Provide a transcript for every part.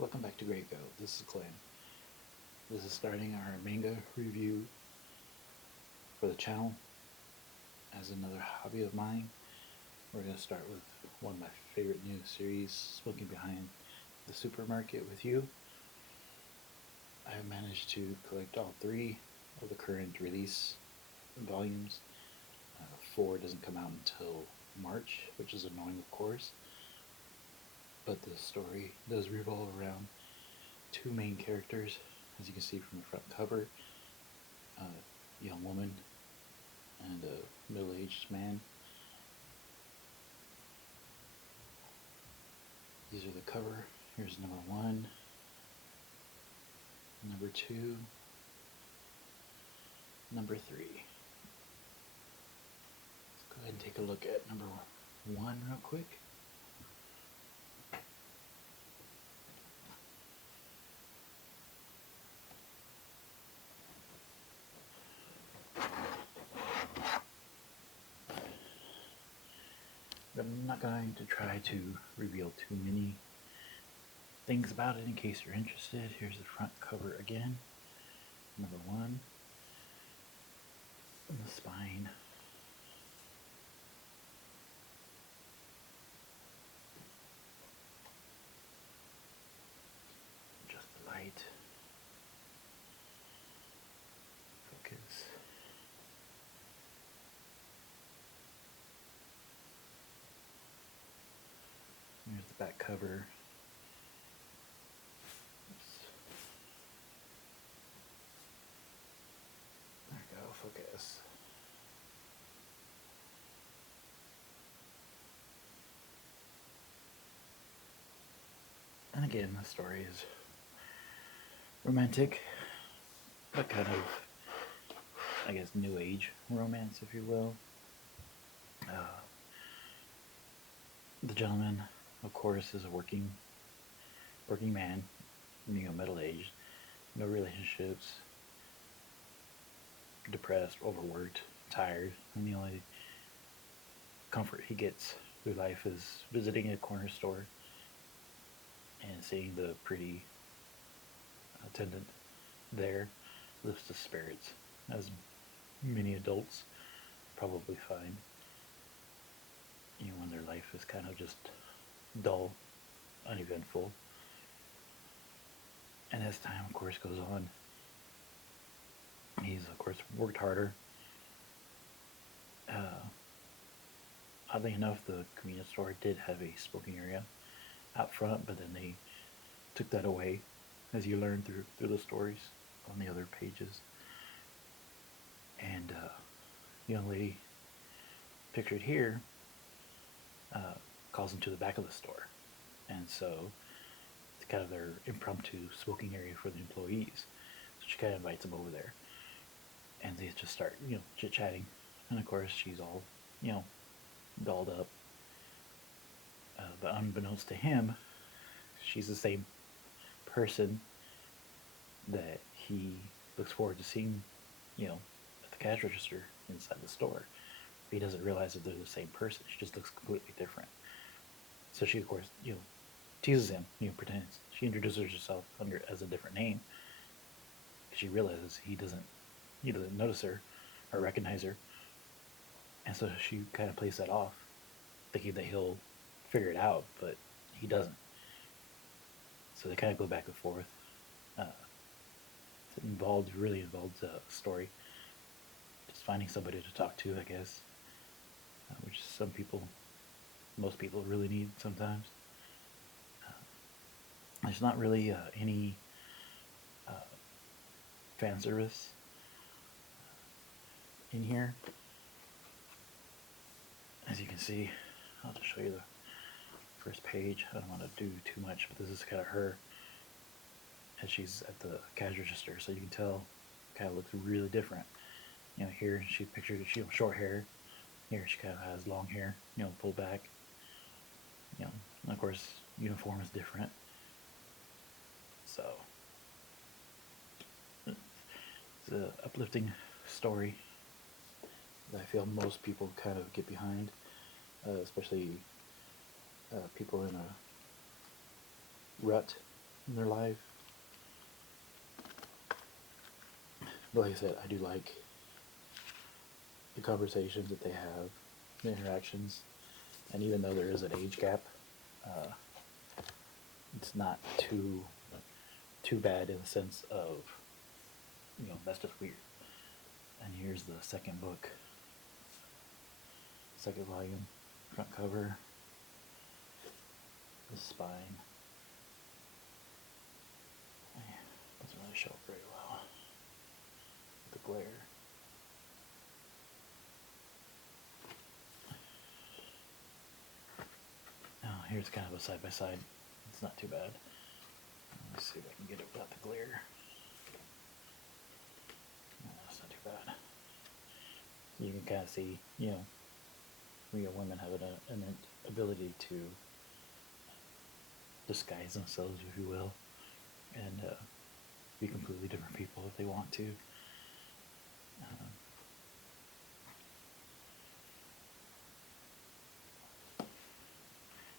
Welcome back to greyguild. This is Glenn. This is starting our manga review for the channel. As another hobby of mine, we're going to start with one of my favorite new series, Smoking Behind the Supermarket with You. I have managed to collect all 3 of the current release volumes. 4 doesn't come out until March, which is annoying, of course. But the story does revolve around 2 main characters, as you can see from the front cover, a young woman and a middle-aged man. These are the cover. Here's number 1, number 2, number 3. Let's go ahead and take a look at number 1 real quick. I'm not going to try to reveal too many things about it in case you're interested. Here's the front cover again. Number 1. And the spine. Just the light. Focus. Here's the back cover. Oops. There we go, focus. And again, the story is romantic, but kind of, I guess, new age romance, if you will. The gentleman, of course, is a working man, middle-aged, no relationships, depressed, overworked, tired, and the only comfort he gets through life is visiting a corner store and seeing the pretty attendant there lifts his spirits, as many adults probably find, when their life is kind of just dull, uneventful. And as time, of course, goes on, he's, of course, worked harder. Oddly enough, the convenience store did have a smoking area out front, but then they took that away, as you learn through the stories on the other pages. And the young lady pictured here calls him to the back of the store, and so it's kind of their impromptu smoking area for the employees. So she kind of invites him over there, and they just start, chit-chatting. And of course, she's all, dolled up. But unbeknownst to him, she's the same person that he looks forward to seeing, at the cash register inside the store. But he doesn't realize that they're the same person. She just looks completely different. So she, of course, teases him, pretends. She introduces herself as a different name. She realizes he doesn't notice her or recognize her. And so she kind of plays that off, thinking that he'll figure it out, but he doesn't. So they kind of go back and forth. It's really involved story. Just finding somebody to talk to, I guess, which most people really need sometimes. There's not really any fan service in here. As you can see, I'll just show you the first page. I don't want to do too much, but this is kind of her as she's at the cash register, so you can tell kind of looks really different. Here she's pictured, short hair. Here she kind of has long hair, pulled back. And of course, uniform is different. So it's an uplifting story that I feel most people kind of get behind, especially people in a rut, in their life. But like I said, I do like the conversations that they have, the interactions, and even though there is an age gap, uh, it's not too bad in the sense of, that's just weird. And here's the second book, second volume, front cover, the spine. Doesn't really show up very well. The glare. Now here's kind of a side by side. It's not too bad. Let's see if I can get it without the glare. No, it's not too bad. You can kind of see, women have an ability to disguise themselves, if you will, and be completely different people if they want to.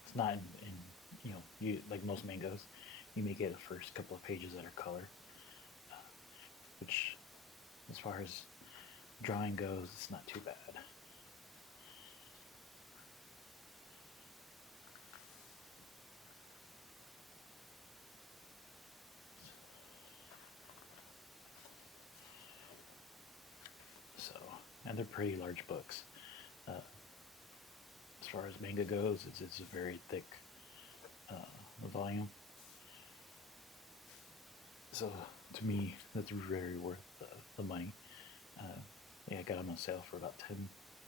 It's not in you like most mangas, you may get the first couple of pages that are color, which, as far as drawing goes, it's not too bad. So, and they're pretty large books. As far as manga goes, it's a very thick volume. So to me, that's very worth the money. Yeah, I got them on sale for about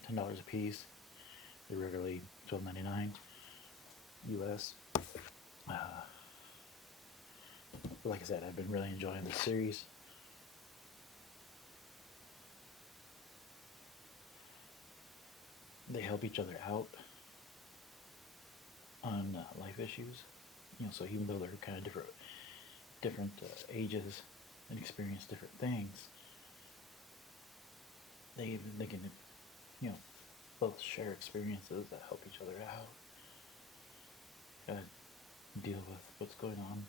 $10 a piece. They're regularly $12.99 US. Like I said, I've been really enjoying this series. They help each other out on life issues. So even though they're kind of different ages and experience different things, they can both share experiences that help each other out, kind of deal with what's going on.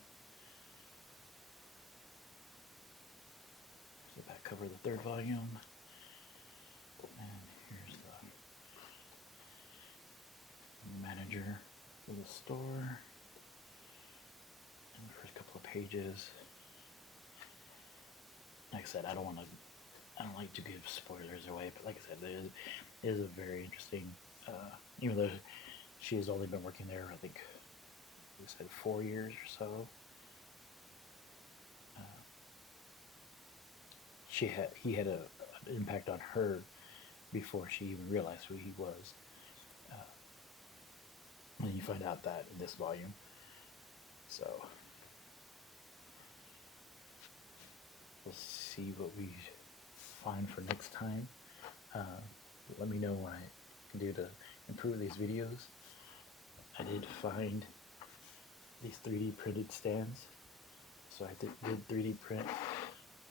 So the back cover of the third volume, and here's the manager of the store. And the first couple of pages. Like I said, I don't like to give spoilers away, but like I said, it is a very interesting. Even though she has only been working there, I think we said 4 years or so. He had an impact on her before she even realized who he was. And you find out that in this volume. So we'll see what we find for next time. Let me know what I can do to improve these videos. I did find these 3D printed stands, so I did 3D print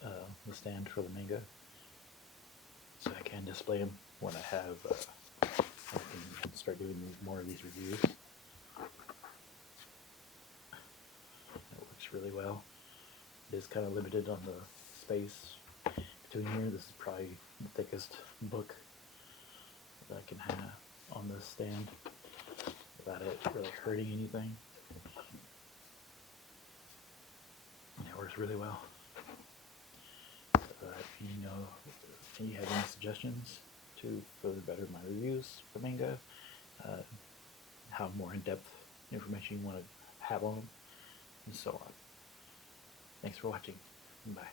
the stand for the manga, so I can display them when I have I can start doing more of these reviews. It works really well. It is kind of limited on the space between here. This is probably the thickest book that I can have on this stand without it really hurting anything. And it works really well. If you have any suggestions to further better my reviews for manga, how more in-depth information you want to have on them, and so on. Thanks for watching. Bye.